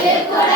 Hallelujah.